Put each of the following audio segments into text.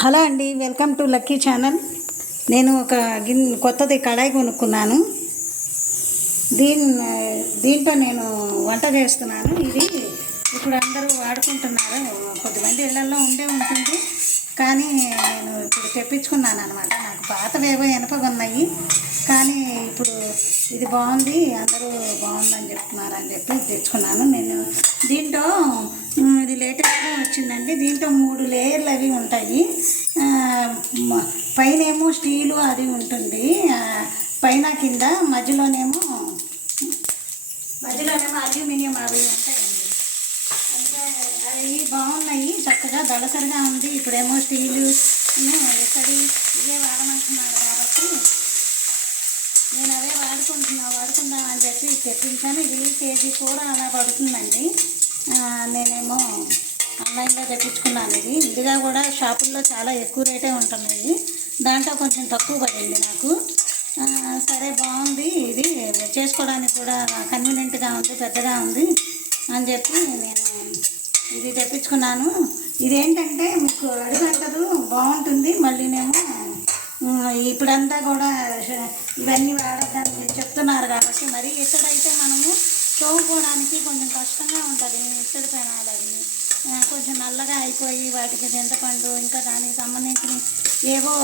Hello అండి, welcome to lucky channel. నేను ఒక కొత్తది కడాయి కొనుక్కున్నాను. దీంట్లో నేను వంట చేస్తున్నాను. ఇది ఇప్పుడు అందరూ వాడుకుంటున్నారు. కొద్దిమంది ఇళ్లలో ఉండే ఉంటుంది, కానీ నేను ఇప్పుడు తెప్పించుకున్నాను అనమాట. నాకు పాతవేవో ఎనపగా ఉన్నాయి, కానీ ఇప్పుడు ఇది బాగుంది, అందరూ బాగుందని చెప్తున్నారని చెప్పి తెచ్చుకున్నాను. నేను దీంట్లో ఇది లేటెస్ట్గా వచ్చిందండి. దీంట్లో 3 లేయర్లు అవి ఉంటాయి. పైనేమో స్టీలు అది ఉంటుంది, పైన కింద మధ్యలోనేమో అల్యూమినియం అవి ఉంటాయండి. అంటే అవి బాగున్నాయి, చక్కగా దళసరిగా ఉంది. ఇప్పుడేమో స్టీలు ఎక్కడి ఇవే వాడమంటున్నారు కాబట్టి నేను అవే వాడుకుందామని చెప్పి తెప్పించాను. ఇది కేజీ కూర అలా పడుతుందండి. నేనేమో ఆన్లైన్లో తెప్పించుకున్నాను. ఇది విడిగా కూడా షాపుల్లో చాలా ఎక్కువ రేటే ఉంటున్నాయి, దాంట్లో కొంచెం తక్కువ పడింది నాకు. సరే బాగుంది, ఇది చేసుకోవడానికి కూడా కన్వీనియంట్గా ఉంది, పెద్దగా ఉంది అని చెప్పి నేను ఇది తెప్పించుకున్నాను. ఇదేంటంటే మీకు అడుగంటదు, బాగుంటుంది. మళ్ళీనేమో ఇప్పుడంతా కూడా ఇవన్నీ వాడద్దని చెప్తున్నారు కాబట్టి మరి ఎక్కడైతే మనము తోముకోవడానికి కొంచెం కష్టంగా ఉంటుంది. ఇత్తడి పెనాలు అవి కొంచెం నల్లగా అయిపోయి వాటికి చింతపండు ఇంకా దానికి సంబంధించిన ఏవో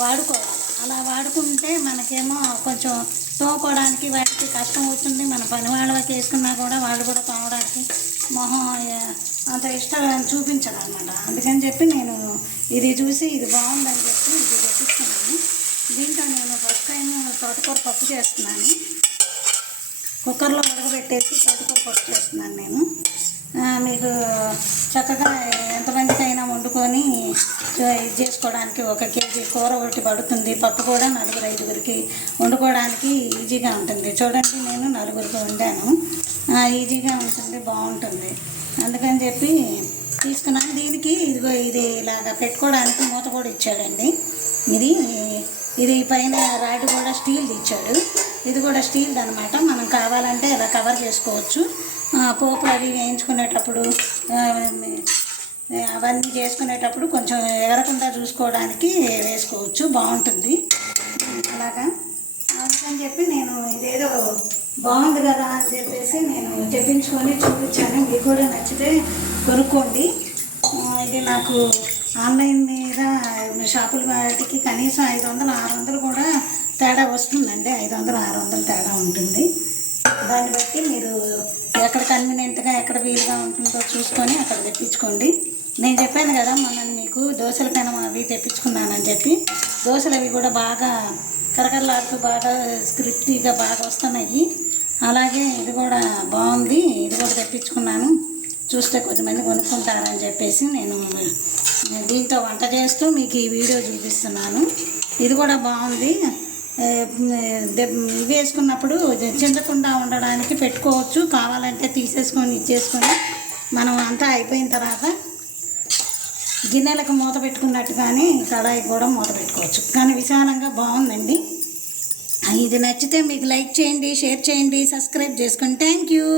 వాడుకోవాలి. అలా వాడుకుంటే మనకేమో కొంచెం తోముకోవడానికి వాటికి కష్టం అవుతుంది. మన పని వాళ్ళకి వేసుకున్నా కూడా వాళ్ళు కూడా తోమడానికి మొహం అంత ఇష్టం చూపించదు అనమాట. అందుకని చెప్పి నేను ఇది చూసి ఇది బాగుందని చెప్పి ఇది తెప్పించుకున్నాను. దీంట్లో నేను ఫస్ట్ టైం తోటకూర పప్పు చేస్తున్నాను. కుక్కర్లో ఉడకబెట్టేసి తోటకూర పప్పు చేస్తున్నాను నేను. మీకు చక్కగా ఎంతమందికైనా వండుకొని ఇది చేసుకోవడానికి 1 కేజీ కూర ఒకటి పడుతుంది. పప్పు కూడా 4-5కి వండుకోవడానికి ఈజీగా ఉంటుంది. చూడండి, నేను 4కి వండాను. ఈజీగా ఉంటుంది, బాగుంటుంది. అందుకని చెప్పి తీసుకున్నాను. దీనికి ఇది ఇలాగా పెట్టుకోవడానికి మూత కూడా ఇచ్చాడండి. ఇది పైన రాడ్ కూడా స్టీల్ది ఇచ్చాడు. ఇది కూడా స్టీల్ది అనమాట. మనం కావాలంటే ఇలా కవర్ చేసుకోవచ్చు. పోపులు అవి వేయించుకునేటప్పుడు అవన్నీ చేసుకునేటప్పుడు కొంచెం ఎగరకుండా చూసుకోవడానికి వేసుకోవచ్చు, బాగుంటుంది అలాగా. అందుకని చెప్పి నేను ఇదేదో బాగుంది కదా అని చెప్పేసి నేను తెప్పించుకొని చూపించాను. మీకు కూడా నచ్చితే కొనుక్కోండి. ఇది నాకు ఆన్లైన్ మీద షాపుల వాటికి కనీసం 500-600 కూడా తేడా వస్తుందండి. 500-600 తేడా ఉంటుంది. దాన్ని బట్టి మీరు ఎక్కడ కన్వీనియంట్గా ఎక్కడ వీలుగా ఉంటుందో చూసుకొని అక్కడ తెప్పించుకోండి. నేను చెప్పాను కదా మొన్న మీకు దోశల పెనం అవి తెప్పించుకున్నానని చెప్పి. దోశలు అవి కూడా బాగా కరకరలాడుతూ బాగా క్రిస్పీగా బాగా వస్తున్నాయి. అలాగే ఇది కూడా బాగుంది, ఇది కూడా తెప్పించుకున్నాను. చూస్తే కొంతమంది కొనుక్కుంటారని చెప్పేసి నేను దీంతో వంట చేస్తూ మీకు ఈ వీడియో చూపిస్తున్నాను. ఇది కూడా బాగుంది. ఇవి వేసుకున్నప్పుడు చిందకుండా ఉండడానికి పెట్టుకోవచ్చు. కావాలంటే తీసేసుకొని ఇచ్చేసుకొని మనం అంతా అయిపోయిన తర్వాత గిన్నెలకు మూత పెట్టుకున్నట్టుగానే కడాయి కూడా మూత పెట్టుకోవచ్చు. కానీ విశాలంగా బాగుందండి. ఇది నచ్చితే మీకు లైక్ చేయండి, షేర్ చేయండి, సబ్స్క్రైబ్ చేసుకోండి. Thank you.